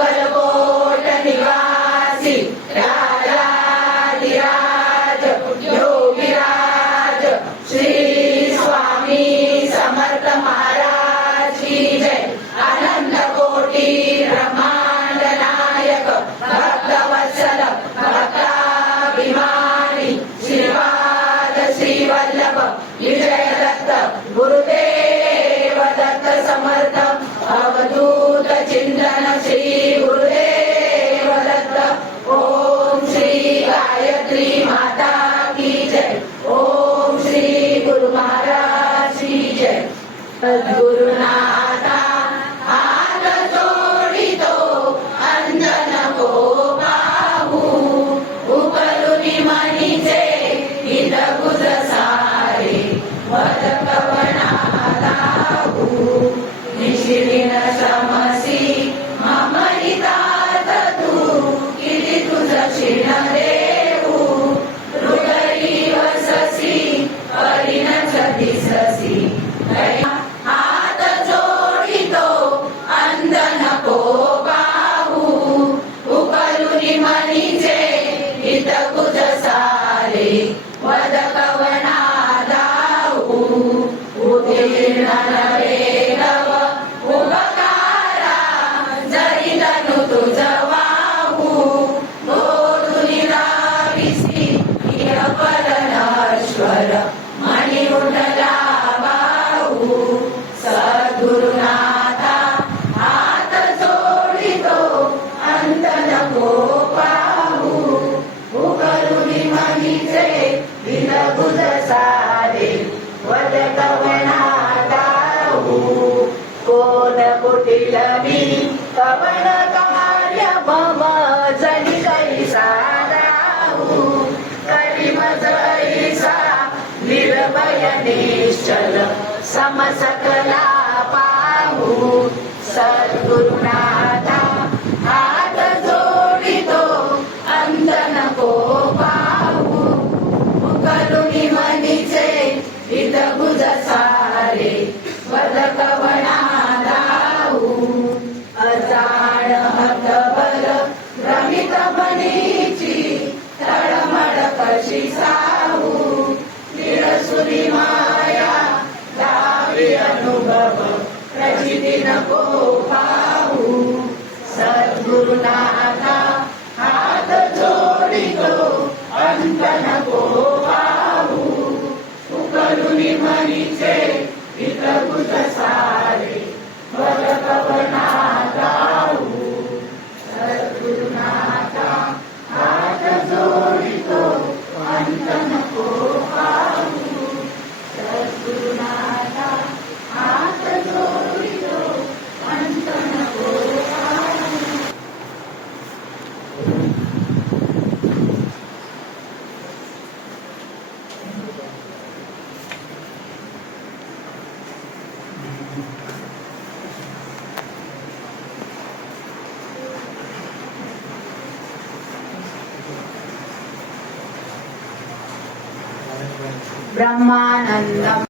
अक्कलकोट निवासी राजाधिराज योगीराज श्री स्वामी समर्थ महाराज की जय। आनंद कोटी ब्रह्मांड नायक भक्तवत्सल भक्ताभिमानी श्रीपाद श्री वल्लभ विजय दत्त गुरुदेव दत्त समर्थ अवधूत चिंतन श्री गुरुदेव दत्त। ओम श्री गायत्री माता की जय। ओम श्री गुरु महाराज की जय। सद्गुरुनाथा हात जोडितो अंधन को पाहू उपलुनी मनीचे हित गुज सारे वद कवना लाहू निशिरिन समसी मम हितात तू किती तुझ क्षीण देऊ हृदयी वससी हरिण दिससी। हात जोडितो अंधन को पाहू उकलुनी मनीचे हित गुज सारे वद कवना लाहू उदीर्ण नरेगव उपकारा जरिदनु तुझ वाहू बोधुनी राविसी परमेश्वर मणि उठला बाहू। सद्गुरुनाथा हात जोडितो अंधन को पाहू उकलुनी मनीचे हित गुज सारे वद कवना लाहू। कोण कुटिल मी कवन कार्य मम जनी कैसा राहू करी मज ऐसा निर्भय निश्चल समसकला पाहू। सद्गुरुनाथा हात जोडितो अंधन को पाहू उकलुनी मनीचे हित गुज सारे वद कवना लाहू। अजाण हतबल भ्रमित मनीची तळमळ कशी साहू निरसुरी माया लावी अनुभव प्रचिती नको पाहू। सद्गुरुनाथा हात जोडितो अंधन को पाहू उकलुनी मनीचे हित गुज सारे वद कवना लाहू। सद्गुरुनाथा हात जोडितो अंधन को पाहू सद्गुरुनाथा हात जोडितो अंधन को पाहू। ब्रह्मानंदम